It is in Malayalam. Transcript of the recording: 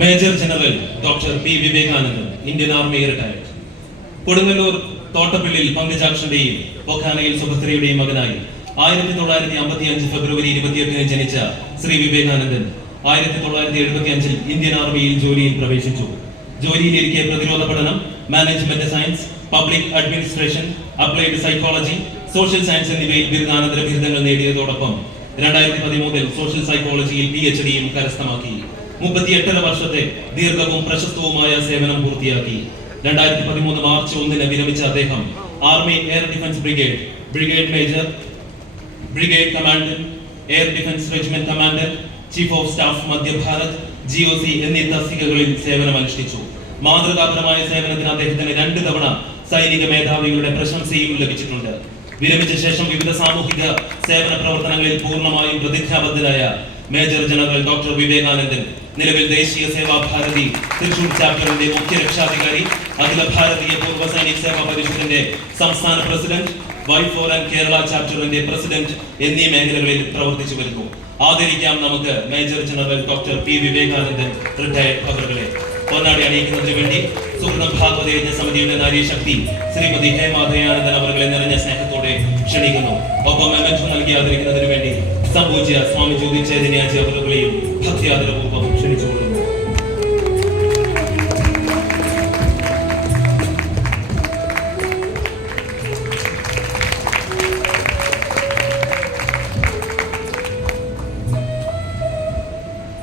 മേജർ ജനറൽ ഡോക്ടർ പി വിവേകാനന്ദൻ, ഇന്ത്യൻ ആർമി റിട്ടയർഡ്. കൊടുങ്ങല്ലൂർ തോട്ടപ്പള്ളിയിൽ പങ്കജാക്ഷന്റെയും പൊഖാനയിൽ സുഭദ്രയുടെയും മകനായി 1955 ഫെബ്രുവരി 28 ജനിച്ച ശ്രീ വിവേകാനന്ദൻ 1975 ഇന്ത്യൻ ആർമിയിൽ ജോലിയിൽ പ്രവേശിച്ചു. ജോലിയിലിരിക്കെ പ്രതിരോധ പഠനം, management science, public administration, applied psychology, social science എന്നിവയിൽ ബിരുദാനന്തര ബിരുദങ്ങൾ നേടിയതോടൊപ്പം 2013 സോഷ്യൽ സൈക്കോളജിയിൽ PhD-യും കരസ്ഥമാക്കി. 38 വർഷത്തെ ദീർഘവും പ്രശസ്തവുമായ സേവനം പൂർത്തിയാക്കി. 2013 മാർച്ച് 1 വിരമിച്ച അദ്ദേഹം army air defence brigade, brigade major, brigade commandant, air defence regiment commandant, chief of staff Madhya Bharat, GOC എന്നീ തസ്തികകളിൽ സേവനമനുഷ്ഠിച്ചു. മാതൃകാപരമായ സേവനത്തിന് അദ്ദേഹത്തിന് 2 തവണ സൈനിക മേധാവികളുടെ പ്രശംസയും ലഭിച്ചിട്ടുണ്ട്. വിരമിച്ച ശേഷം വിവിധ സാമൂഹിക സേവന പ്രവർത്തനങ്ങളിൽ പൂർണ്ണമായും പ്രതിജ്ഞാബദ്ധരായ മേജർ ജനറൽ ഡോക്ടർ വിവേകാനന്ദൻ നിലവിൽ ദേശീയ സേവാ ഭാരതി തൃശൂർ ചാപ്റ്ററിന്റെ മുഖ്യ രക്ഷാധികാരി, അഖില ഭാരതീയ പൂർവ്വ സൈനിക സേവാ പരിഷത്തിന്റെ സംസ്ഥാന പ്രസിഡന്റ്, വൈഫോർ ആൻഡ് കേരള ചാപ്റ്ററിന്റെ പ്രസിഡന്റ് എന്നീ മേഖലകളിൽ പ്രവർത്തിച്ചു വരുന്നു. ആദരിക്കാം നമുക്ക് മേജർ ജനറൽ ഡോക്ടർ പി വിവേകാനന്ദൻ റിട്ടയർഡ് അവരുടെ പൊന്നാടി അണിയിക്കുന്നതിന് വേണ്ടി സുഹൃതം ഭാഗവത യജ്ഞ സമിതിയുടെ നാരീശക്തി ശ്രീമതി ഹേമാദയാനന്ദൻ അവരുടെ നിറഞ്ഞ സ്നേഹത്തോടെ ക്ഷണിക്കുന്നു. ഒപ്പം മെമന്റോ നൽകി ആദരിക്കുന്നതിന് വേണ്ടി സംപൂജ്യ സ്വാമി ജ്യോതി ചൈതന്യാജി അവരുടെയും ഭക്തിയാദരപൂർവ്വം ക്ഷണിച്ചുകൊള്ളുന്നു.